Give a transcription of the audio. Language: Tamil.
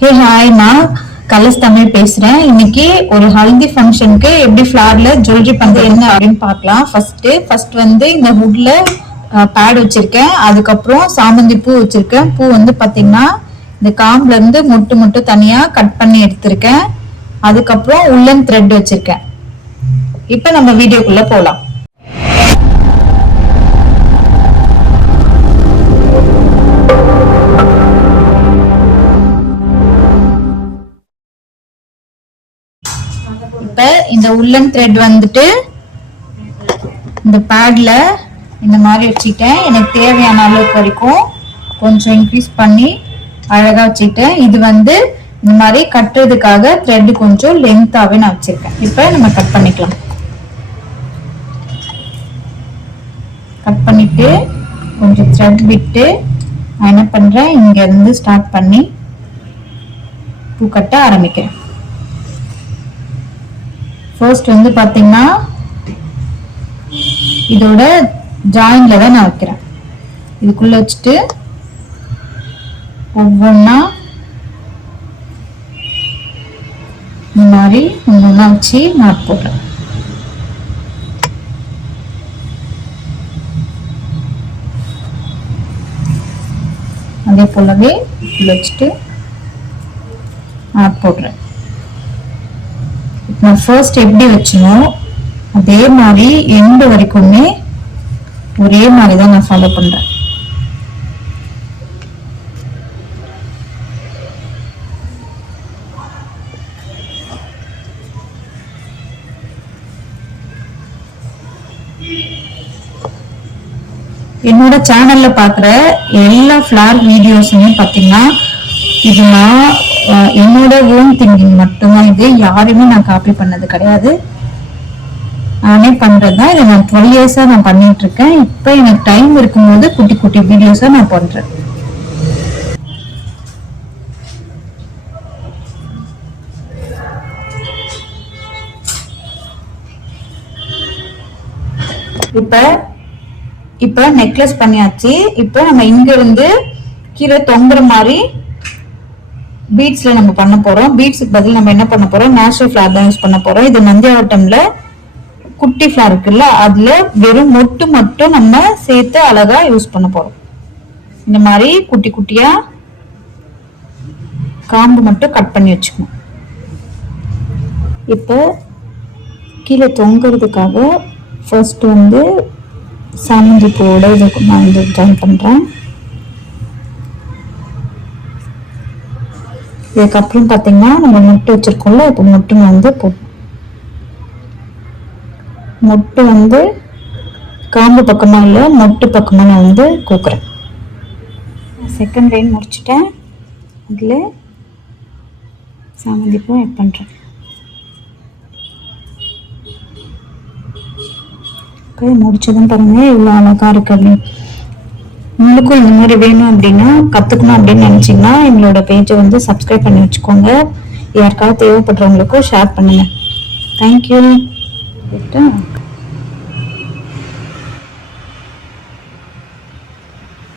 ஹே ஹாய், நான் கலர்ஸ் தமிழ் பேசுறேன். இன்னைக்கு ஒரு ஹல்தி ஃபங்க்ஷனுக்கு எப்படி ஃபிளார்ல ஜுவல்லரி பண்றது என்ன அப்படின்னு பார்க்கலாம். ஃபர்ஸ்ட் வந்து இந்த வுட்ல பேட் வச்சிருக்கேன். அதுக்கப்புறம் சாமந்தி பூ வச்சிருக்கேன். பூ வந்து பாத்தீங்கன்னா இந்த காம்புல இருந்து முட்டு முட்டு தனியா கட் பண்ணி எடுத்திருக்கேன். அதுக்கப்புறம் உள்ளன் த்ரெட் வச்சிருக்கேன். இப்ப நம்ம வீடியோக்குள்ள போலாம். இப்ப இந்த உள்ளன் த்ரெட் வந்துட்டு இந்த பேட்ல இந்த மாதிரி வச்சுட்டேன். எனக்கு தேவையான அளவுக்கு வரைக்கும் கொஞ்சம் இன்க்ரீஸ் பண்ணி அழகா வச்சுட்டேன். இது வந்து இந்த மாதிரி கட்டுறதுக்காக த்ரெட் கொஞ்சம் லென்த்தாவே நான் வச்சிருக்கேன். இப்ப நம்ம கட் பண்ணிக்கலாம். கட் பண்ணிட்டு கொஞ்சம் த்ரெட் விட்டு நான் என்ன பண்றேன், இங்க இருந்து ஸ்டார்ட் பண்ணி பூ கட்ட ஆரம்பிக்கிறேன். ஃபர்ஸ்ட் வந்து பாத்தீங்கன்னா இதோட ஜாயின்ல தான் நான் வைக்கிறேன். இதுக்குள்ள வச்சுட்டு ஒவ்வொன்னா இந்த மாதிரி ஒவ்வொன்னா வச்சு நாட் போடுறேன். அதே போலவே வச்சுட்டு நாட் போடுறேன். நான் ஃபர்ஸ்ட் எப்படி வச்சனோ அதே மாதிரி எண்டு வரைக்குமே ஒரே மாதிரி தான் நான் ஃபாலோ பண்றேன். என்னோட சேனல்ல பாக்குற எல்லா ஃபிளார் வீடியோஸுமே பாத்தீங்கன்னா இது நான் என்னோட ஓன் திங்கிங் மட்டும்தான். இது யாருமே நான் காப்பி பண்ணது கிடையாது, நானே பண்றதுதான். இதை நான் 12 இயர்ஸா நான் பண்ணிட்டு இருக்கேன். இப்ப எனக்கு டைம் இருக்கும்போது குட்டி குட்டி வீடியோஸா நான் பண்றேன். இப்ப நெக்லஸ் பண்ணியாச்சு. இப்ப நம்ம இங்க இருந்து கீழே தொங்குற மாதிரி பீட்ஸ்ல நம்ம பண்ண போறோம். பீட்ஸுக்கு பதில் நம்ம என்ன பண்ண போறோம், நேச்சுரல் ஃபிளார் தான் யூஸ் பண்ண போறோம். இது நந்தியாவட்டம்ல குட்டி ஃபிளார் இருக்குல்ல, அதுல வெறும் மொட்டு மட்டும் நம்ம சேர்த்து அழகா யூஸ் பண்ண போறோம். இந்த மாதிரி குட்டி குட்டியா காம்பு மட்டும் கட் பண்ணி வச்சுக்கணும். இப்போ கீழே தொங்குறதுக்காக ஃபர்ஸ்ட் வந்து சாமந்தி பூவோட இதுக்கு நான் வந்து ஜாயின் பண்றேன். இதுக்கப்புறம் பாத்தீங்கன்னா நம்ம மொட்டு வச்சிருக்கோம்ல, இப்போ மொட்டு வந்து மொட்டு வந்து காம்பு பக்கமா இல்லை, மொட்டு பக்கமா நான் வந்து கோக்குறேன். செகண்ட் லைன் முடிச்சுட்டேன். அதுல சாமந்தி பூ ஆட் பண்றேன். முடிச்சதும் பாருங்க இவ்வளவு அழகா இருக்கு. அப்படின்னு உங்களுக்கும் இந்த மாதிரி வேணும் அப்படின்னா, கத்துக்கணும் அப்படின்னு நினைச்சீங்கன்னா எங்களோட பேஜை வந்து சப்ஸ்கிரைப் பண்ணி வச்சுக்கோங்க. யாருக்காவது தேவைப்படுறவங்களுக்கும் ஷேர் பண்ணுங்க. தேங்க்யூ.